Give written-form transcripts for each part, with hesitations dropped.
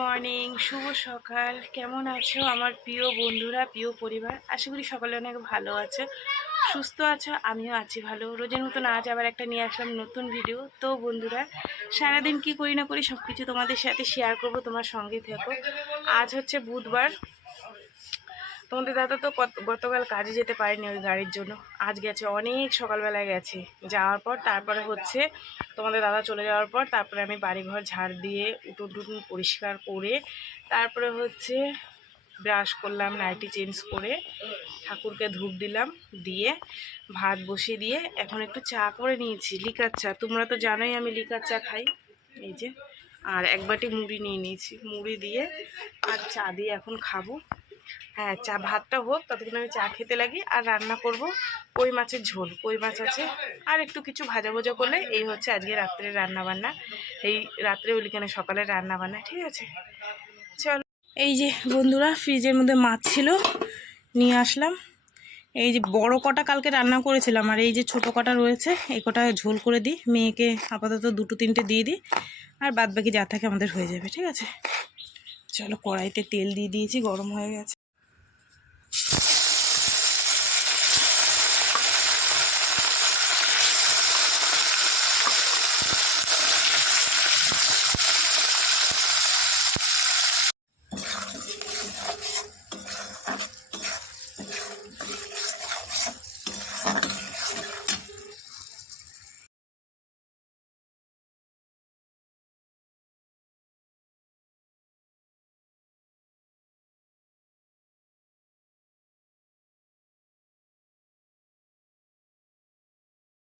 Morning, শুভ সকাল। কেমন আছো আমার প্রিয় বন্ধুরা, প্রিয় পরিবার? আশা করি সকলে অনেক ভালো আছে, সুস্থ আছো। আমিও আছি ভালো। রোজের মতন আজ আবার একটা নিয়ে আসলাম নতুন ভিডিও। তো বন্ধুরা, সারাদিন কি করি না করি সব কিছু তোমাদের সাথে শেয়ার করব, তোমার সঙ্গে থেকো। আজ হচ্ছে বুধবার। তোমাদের দাদা তো গতকাল কাজে যেতে পারেনি ওই গাড়ির জন্য। আজ গেছে, অনেক সকালবেলায় গেছে। যাওয়ার পর তারপরে হচ্ছে তোমাদের দাদা চলে যাওয়ার পর তারপরে আমি বাড়িঘর ঝাড় দিয়ে উঠোন টুটুন পরিষ্কার করে তারপরে হচ্ছে ব্রাশ করলাম, নাইটি চেঞ্জ করে ঠাকুরকে ধূপ দিলাম, দিয়ে ভাত বসিয়ে দিয়ে এখন একটু চা করে নিয়েছি, লিকার চা। তোমরা তো জানোই আমি লিকার চা খাই। এই যে, আর এক বাটি মুড়ি নিয়ে নিয়েছি, মুড়ি দিয়ে আর চা দিয়ে এখন খাবো। হ্যাঁ, চা ভাতটা হোক, ততক্ষণ আমি চা খেতে লাগি। আর রান্না করব কই মাছের ঝোল, কই মাছ আছে, আর একটু কিছু ভাজা ভাজা করলে এই হচ্ছে আজকে রাত্রের রান্নাবান্না। এই রাত্রে ওলিখানে সকালের রান্নাবান্না, ঠিক আছে? চল। এই যে বন্ধুরা, ফ্রিজের মধ্যে মাছ ছিল, নিয়ে আসলাম। এই যে বড় কটা কালকে রান্না করেছিলাম, আর এই যে ছোটো কটা রয়েছে, এই কটা ঝোল করে দিই। মেয়েকে আপাতত দুটো তিনটে দিয়ে দিই, আর বাদ বাকি যা থাকে আমাদের হয়ে যাবে, ঠিক আছে? চলো, কড়াইতে তেল দিয়ে দিয়েছি, গরম হয়ে গেছে।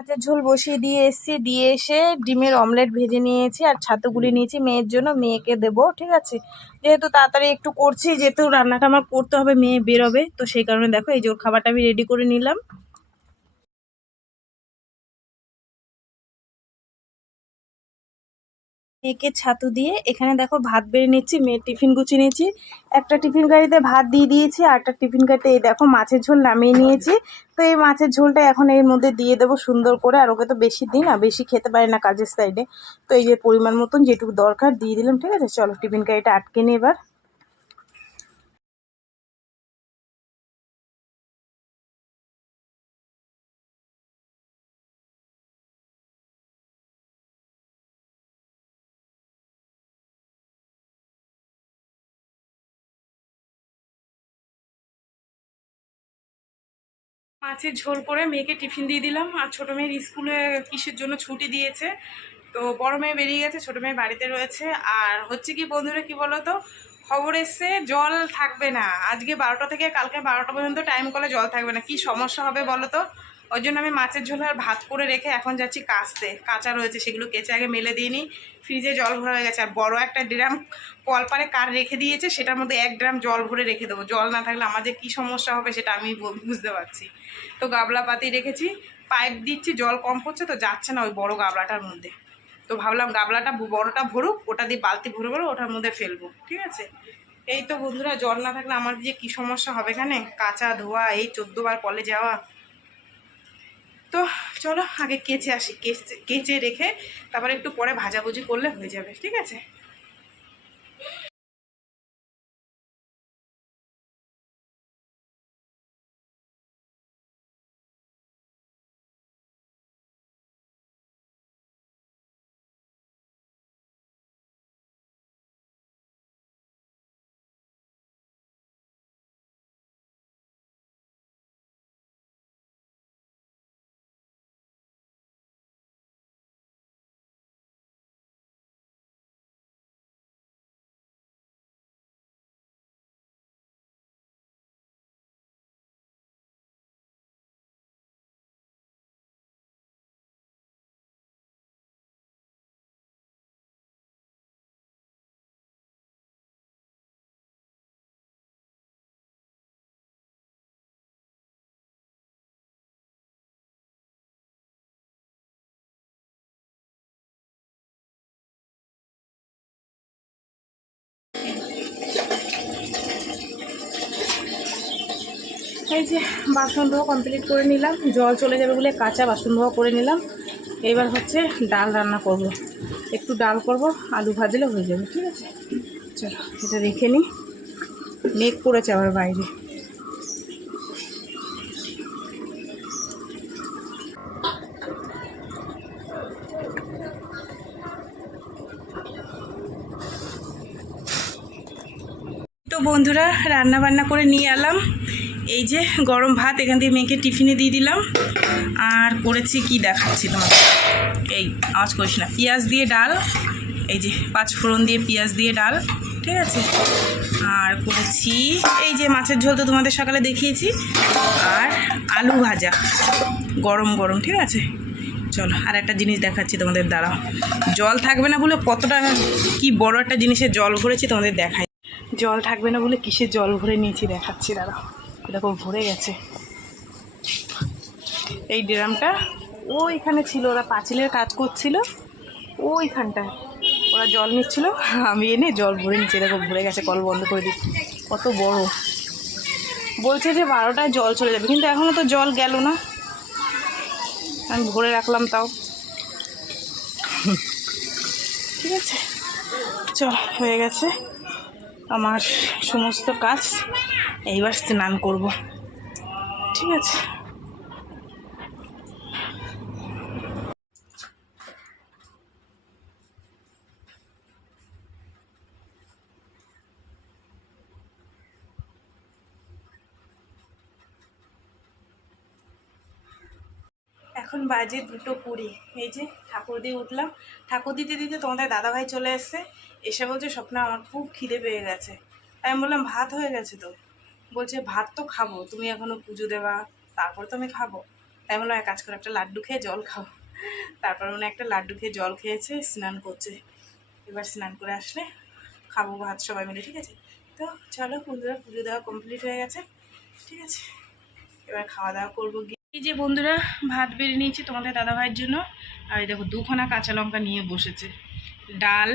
মাছের ঝোল বসিয়ে দিয়ে এসেছি, দিয়ে এসে ডিমের অমলেট ভেজে নিয়েছি আর ছাতুগুলি নিয়েছি মেয়ের জন্য, মেয়েকে দেবো, ঠিক আছে? যেহেতু তাড়াতাড়ি একটু করছি, যেহেতু রান্নাটা আমার করতে হবে, মেয়ে বেরোবে, তো সেই কারণে দেখো এই যে ওর খাবারটা আমি রেডি করে নিলাম। মেয়েকে ছাতু দিয়ে এখানে দেখো ভাত বেড়ে নিচ্ছি, মেয়ের টিফিন গুছিয়ে নিয়েছি। একটা টিফিন গাড়িতে ভাত দিয়ে দিয়েছি, আর একটা টিফিন গাড়িতে এই দেখো মাছের ঝোল নামিয়ে নিয়েছি। তো এই মাছের ঝোলটা এখন এর মধ্যে দিয়ে দেবো সুন্দর করে। আর ওকে তো বেশি দিই না, বেশি খেতে পারে না কাজের সাইডে, তো এই যে পরিমাণ মতন যেটুকু দরকার দিয়ে দিলাম, ঠিক আছে? চলো টিফিন গাড়িটা আটকে নিই এবার। মাছের ঝোল করে মেয়েকে টিফিন দিয়ে দিলাম। আর ছোটো মেয়ের স্কুলে কিসের জন্য ছুটি দিয়েছে, তো বড় মেয়ে বেরিয়ে গেছে, ছোটো মেয়ে বাড়িতে রয়েছে। আর হচ্ছে কি বন্ধুরা, কি বলো তো, খবর এসছে জল থাকবে না আজকে 12টা থেকে কালকে 12টা পর্যন্ত টাইম কলে জল থাকবে না। কি সমস্যা হবে বলো তো? ওই জন্য আমি মাছের ঝোল আর ভাত করে রেখে এখন যাচ্ছি কাচতে। কাঁচা রয়েছে, সেগুলো কেচে আগে মেলে দিয়ে নিই। ফ্রিজে জল ভরা হয়ে গেছে, আর বড় একটা ড্রাম কলপারে কার রেখে দিয়েছে, সেটার মধ্যে 1 ড্রাম জল ভরে রেখে দেবো। জল না থাকলে আমার যে কী সমস্যা হবে সেটা আমি বুঝতে পারছি। তো গাবলা পাতি রেখেছি, পাইপ দিচ্ছি, জল কম পড়ছে তো যাচ্ছে না ওই বড় গাবলাটার মধ্যে। তো ভাবলাম গাবলাটা বড়টা ভরুক, ওটা দিয়ে বালতি ভরে ভরে ওটার মধ্যে ফেলবো, ঠিক আছে? এই তো বন্ধুরা, জল না থাকলে আমার যে কী সমস্যা হবে এখানে, কাঁচা ধোয়া, এই 14 বার কলে যাওয়া। তো চলো আগে কেচে আসি, কেচে রেখে তারপরে একটু পরে ভাজাভুজি করলে হয়ে যাবে, ঠিক আছে? এই যে বাসন ধোয়া কমপ্লিট করে নিলাম, জল চলে যাবে বলে কাঁচা বাসন ধোয়া করে নিলাম। এবার হচ্ছে ডাল রান্না করব, একটু ডাল করব, আলু ভাজলে হয়ে যাবে, ঠিক আছে? চলো এটা রেখে নিই, মেঘ পড়েছে আবার বাইরে। তো বন্ধুরা রান্না বান্না করে নিয়ে এলাম, এই যে গরম ভাত এখান থেকে মেয়েকে টিফিনে দিয়ে দিলাম। আর করেছি কি দেখাচ্ছি তোমাকে, এই আওয়াজ করিস না, পেঁয়াজ দিয়ে ডাল, এই যে 5 ফোড়ন দিয়ে পেঁয়াজ দিয়ে ডাল, ঠিক আছে। আর করেছি এই যে মাছের ঝোল, তো তোমাদের সকালে দেখিয়েছি, আর আলু ভাজা গরম গরম, ঠিক আছে। চলো আর একটা জিনিস দেখাচ্ছি তোমাদের, দাঁড়াও। জল থাকবে না বলে কতটা কি বড় একটা জিনিসে জল ভরেছি তোমাদের দেখাই। জল থাকবে না বলে কিসে জল ভরে নিয়েছি দেখাচ্ছি, দাঁড়াও। দেখো ভরে গেছে এই ড্রামটা। ওইখানে ছিল, ওরা পাঁচিলের কাজ করছিল, ওইখানটায় ওরা জল নিচ্ছিল, আমি এনে জল ভরে নিচ্ছি। দেখো ভরে গেছে, কল বন্ধ করে দিচ্ছি। কত বড়, বলছে যে 12টায় জল চলে যাবে, কিন্তু এখনও তো জল গেল না, আমি ভরে রাখলাম তাও। ঠিক আছে, চল হয়ে গেছে আমার সমস্ত কাজ, এইবার স্নান করব, ঠিক আছে। এখন বাজে 2:20, এই যে ঠাকুর দিয়ে উঠলাম, ঠাকুর দিতে দিতে তোমাদের দাদাভাই চলে এসছে, এসে বলছে স্বপ্না আমার খুব খিদে পেয়ে গেছে। তাই আমি বললাম ভাত হয়ে গেছে তো, বলছে ভাত তো খাবো, তুমি এখনও পুজো দেবা, তারপর তো আমি খাবো। তাই বললাম এক কাজ করে একটা লাড্ডু খেয়ে জল খাও। তারপর মানে একটা লাড্ডু খেয়ে জল খেয়েছে, স্নান করছে, এবার স্নান করে আসলে খাবো ভাত সবাই মিলে, ঠিক আছে। তো চলো বন্ধুরা, পুজো দেওয়া কমপ্লিট হয়ে গেছে, ঠিক আছে, এবার খাওয়া দাওয়া করবো। এই যে বন্ধুরা ভাত বেড়ে নিয়েছি তোমাদের দাদাভাইয়ের জন্য, আর এই দেখো 2খানা কাঁচা লঙ্কা নিয়ে বসেছে, ডাল,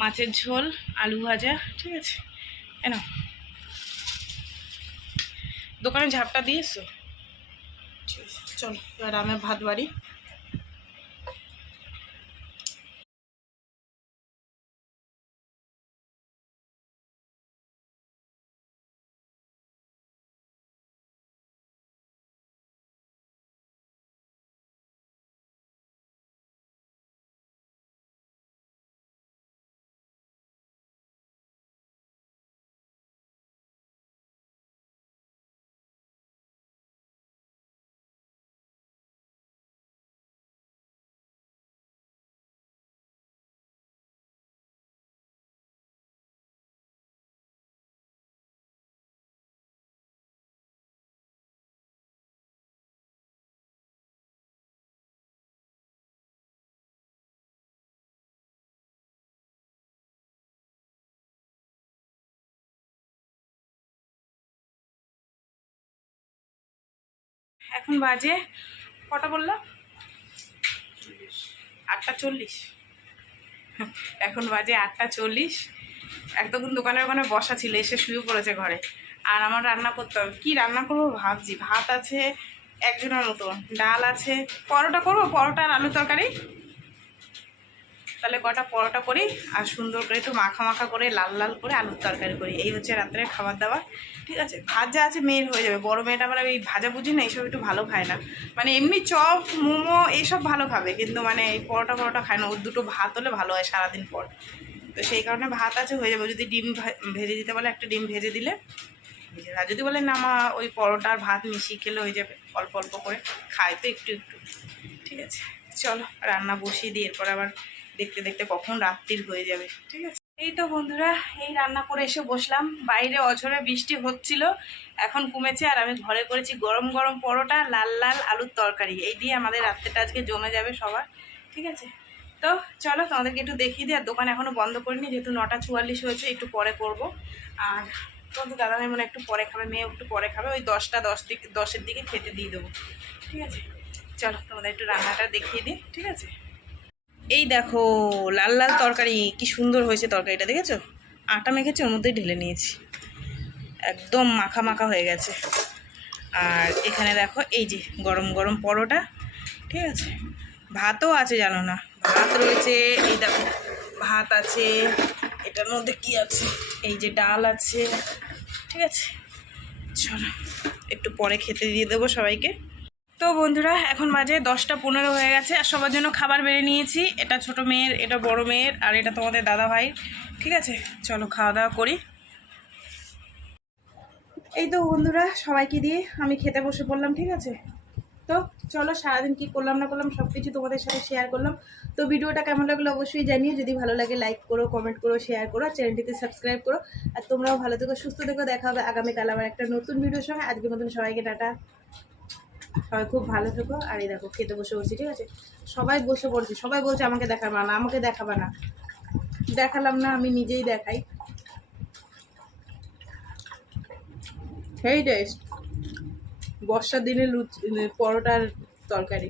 মাছের ঝোল, আলু ভাজা, ঠিক আছে। কেন দোকানে ঝাপটা দিয়েছো? ঠিক আছে, চলো এবার আমি ভাত বাড়ি। এখন বাজে কটা বললাম, 8:40। এখন বাজে 8:40। একদম দোকানের ওখানে বসা ছিল, এসে শুয়ে পড়েছে ঘরে। আর আমার রান্না করতে হবে, কী রান্না করবো ভাবছি। ভাত আছে একজনের মতো, ডাল আছে, পরোটা করবো, পরোটা আর আলু তরকারি। তাহলে কটা পরোটা করি, আর সুন্দর করে একটু মাখা মাখা করে লাল লাল করে আলুর তরকারি করি, এই হচ্ছে রাত্রে খাবার দাবার, ঠিক আছে। ভাত যা আছে মেয়ের হয়ে যাবে, বড়ো মেয়েটা আমার এই ভাজা ভুজি না এইসব একটু ভালো খায় না, মানে এমনি চপ মোমো এইসব ভালো খাবে, কিন্তু মানে এই পরোটা খায় না। ওর দুটো ভাত হলে ভালো হয় সারাদিন পর, তো সেই কারণে ভাত আছে হয়ে যাবে। যদি ডিম ভেজে দিতে বলে একটা ডিম ভেজে দিলে, আর যদি বলে না মা ওই পরোটা আর ভাত মিশিয়ে খেলে হয়ে যাবে, অল্প অল্প করে খায় তো একটু একটু, ঠিক আছে। চলো রান্না বসিয়ে দিই, এরপর আবার দেখতে দেখতে কখন রাত্রির হয়ে যাবে, ঠিক আছে। এই তো বন্ধুরা এই রান্না করে এসে বসলাম, বাইরে অঝরে বৃষ্টি হচ্ছিল, এখন কমেছে। আর আমি ঘরে করেছি গরম গরম পরোটা, লাল লাল আলুর তরকারি, এই দিয়ে আমাদের রাত্রিটা আজকে জমে যাবে সবার, ঠিক আছে। তো চলো তোমাদেরকে একটু দেখিয়ে দিই। আর দোকান এখনও বন্ধ করিনি, যেহেতু 9:44 হয়েছে, একটু পরে করব। আর তোমাদের দাদাভাই মনে একটু পরে খাবে, মেয়ে একটু পরে খাবে, ওই 10:10 দিকে খেতে দিয়ে দেবো, ঠিক আছে। চলো তোমাদের একটু রান্নাটা দেখিয়ে দিই, ঠিক আছে। এই দেখো লাল লাল তরকারি, কি সুন্দর হয়েছে তরকারিটা, দেখেছো? আটা মেখেছি, ওর মধ্যেই ঢেলে নিয়েছি, একদম মাখা মাখা হয়ে গেছে। আর এখানে দেখো এই যে গরম গরম পরোটা, ঠিক আছে। ভাতও আছে জানো না, ভাত রয়েছে, এই দেখো ভাত আছে, এটার মধ্যে কি আছে, এই যে ডাল আছে, ঠিক আছে। চলো একটু পরে খেতে দিয়ে দেবো সবাইকে। তো বন্ধুরা এখন বাজে 10টা 15 হয়ে গেছে, আর সবার জন্য খাবার বেড়ে নিয়েছি। এটা ছোট মেয়ের, এটা বড় মেয়ের, আর এটা তোমাদের দাদা ভাই, ঠিক আছে। চলো খাওয়া দাওয়া করি। এই তো বন্ধুরা সবাইকে দিয়ে আমি খেতে বসে পড়লাম, ঠিক আছে। তো চলো সারাদিন কি করলাম না করলাম সব কিছু তোমাদের সাথে শেয়ার করলাম। তো ভিডিওটা কেমন লাগলো অবশ্যই জানিও, যদি ভালো লাগে লাইক করো, কমেন্ট করো, শেয়ার করো, চ্যানেলটিতে সাবস্ক্রাইব করো। আর তোমরাও ভালো থেকো, সুস্থ থেকো, দেখা হবে আগামীকাল আবার একটা নতুন ভিডিওর সঙ্গে। আজকের মতন সবাইকে টাটা, সবাই খুব ভালো থেকো। আর এই দেখো খেতে বসে পড়ছি, ঠিক আছে। সবাই বসে পড়ছে, সবাই বলছে আমাকে দেখাবা না, আমাকে দেখাবা না, দেখালাম না, আমি নিজেই দেখাই। হেই টেস্ট বর্ষার দিনে লুচি, পরোটার তরকারি।